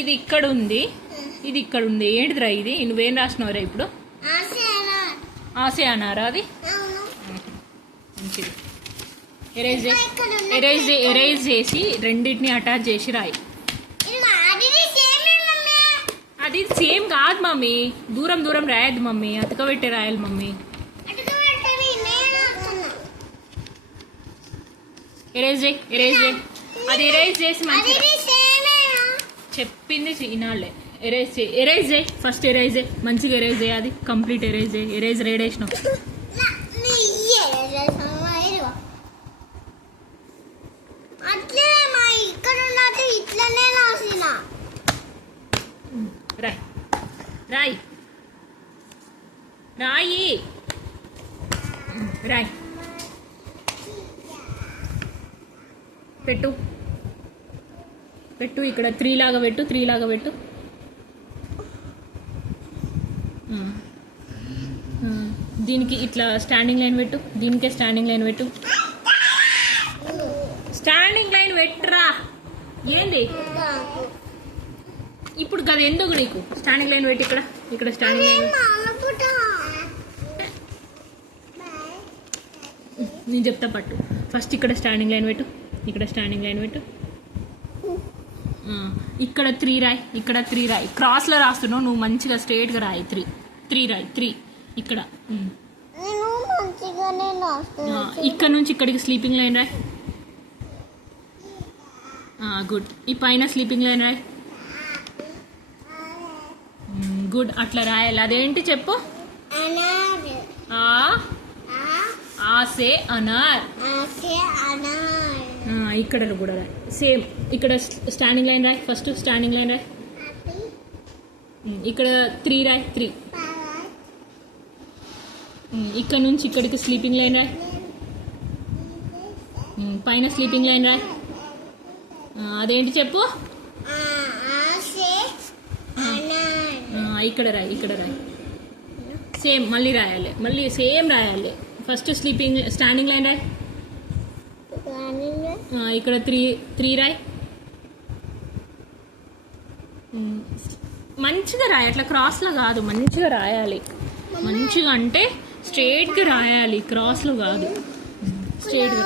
ఇది ఇక్కడ ఉంది, ఇది ఇక్కడ ఉంది. ఏంటిదిరా ఇది? నువ్వేం రాసినవరా ఇప్పుడు? ఆశే అన్నారా? అది మంచిది. ఎరేజ్ చేసి రెండింటిని అటాచ్ చేసి రాయి. అది సేమ్ కాదు మమ్మీ, దూరం దూరం రాయద్దు మమ్మీ, అతకబెట్టే రాయాలి మమ్మీ. ఎరేజ్ చేయి. అది ఎరేజ్ చేసి మంచి చెప్పింది వినాలే. ఎరేజ్ చేయి ఫస్ట్, ఎరేజ్ చేయి మంచిగా, ఎరేజ్ చేయి. అది కంప్లీట్ ఎరేజ్ చేయి. ఎరేజ్ రేడేసినావు. రాయి పెట్టు. ఇక్కడ 3 లాగా పెట్టు. దీనికి ఇట్లా స్టాండింగ్ లైన్ పెట్టు. దీనికే స్టాండింగ్ లైన్ పెట్టు. స్టాండింగ్ లైన్ పెట్టురా. ఏంది ఇప్పుడు కదా ఎందుకు నీకు? స్టాండింగ్ లైన్ పెట్టి ఇక్కడ స్టాండింగ్ లైన్. నేను చెప్తా పట్టు. ఫస్ట్ ఇక్కడ స్టాండింగ్ లైన్ పెట్టు. ఇక్కడ 3 రాయి. ఇక్కడ 3 రాయి. క్రాస్లో రాస్తున్నావు నువ్వు, మంచిగా స్ట్రేట్గా రాయి. 3 రాయి. 3 ఇక్కడ. ఇక్కడ నుంచి ఇక్కడికి స్లీపింగ్ లైన్ రాయి. గుడ్. ఈ పైన స్లీపింగ్ లైన్ రాయి. గుడ్. అట్లా రాయాలి. అదేంటి చెప్పు? ఆసే అనార్. ఇక్కడ కూడా రాయి. సేమ్ ఇక్కడ స్టాండింగ్ లైన్ రాయి. ఫస్ట్ స్టాండింగ్ లైన్ రాయి. ఇక్కడ 3 రాయి. 3 ఇక్కడ నుంచి ఇక్కడికి స్లీపింగ్ లైన్ రాయి. పైన స్లీపింగ్ లైన్ రాయి. అదేంటి చెప్పు? ఇక్కడ రాయి. సేమ్ మళ్ళీ రాయాలి. సేమ్ రాయాలి. ఫస్ట్ స్టాండింగ్ లైన్ రాయి. ఇక్కడ 3 రాయి. మంచిగా రాయి. అట్లా క్రాస్లో కాదు, మంచిగా రాయాలి. మంచిగా అంటే స్ట్రేట్గా రాయాలి, క్రాస్లో కాదు, స్ట్రేట్గా.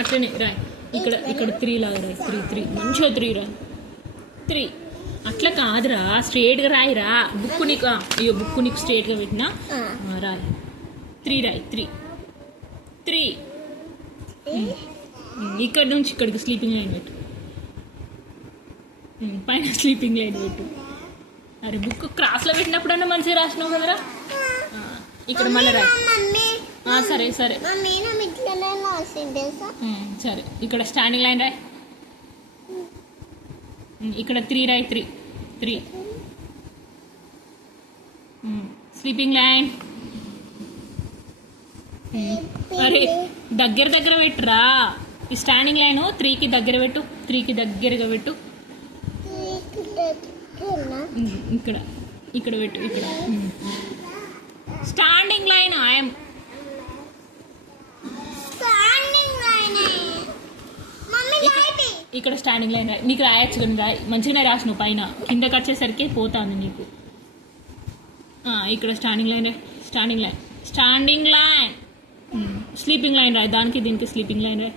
అట్లనే రాయి. ఇక్కడ 3 లాగా రాయి. 3 మంచిగా 3 రాయి. 3 అట్లా కాదురా, స్ట్రేట్గా రాయిరా. బుక్ నీకు స్ట్రేట్గా పెట్టినా రాయి. 3 రాయి. 3 ఇక్కడ నుంచి ఇక్కడికి స్లీపింగ్ లైన్ పెట్టు. పైన స్లీపింగ్ లైన్ పెట్టు. అరే బుక్ క్రాస్లో పెట్టినప్పుడన్నా మంచిగా రాసినావు కదరా. ఇక్కడ మళ్ళీ రాయి. సరే సరే ఇక్కడ స్టాండింగ్ లైన్ రాయి. ఇక్కడ 3 రాయి. 3 స్లీపింగ్ లైన్. అరే దగ్గర పెట్టురా. ఈ స్టాండింగ్ లైన్ 3కి దగ్గర పెట్టు. 3కి దగ్గరగా పెట్టు. ఇక్కడ పెట్టు. ఇక్కడ స్టాండింగ్ లైన్. ఇక్కడ స్టాండింగ్ లైన్ రాయి. నీకు రాయొచ్చు కానీ రాయి. మంచిగానే రాసినావు. పైన కిందకి వచ్చేసరికి పోతాను నీకు. ఇక్కడ స్టాండింగ్ లైన్ రాయి. Standing line. స్లీపింగ్ లైన్ రాయి. దీనికి స్లీపింగ్ లైన్ రాయి.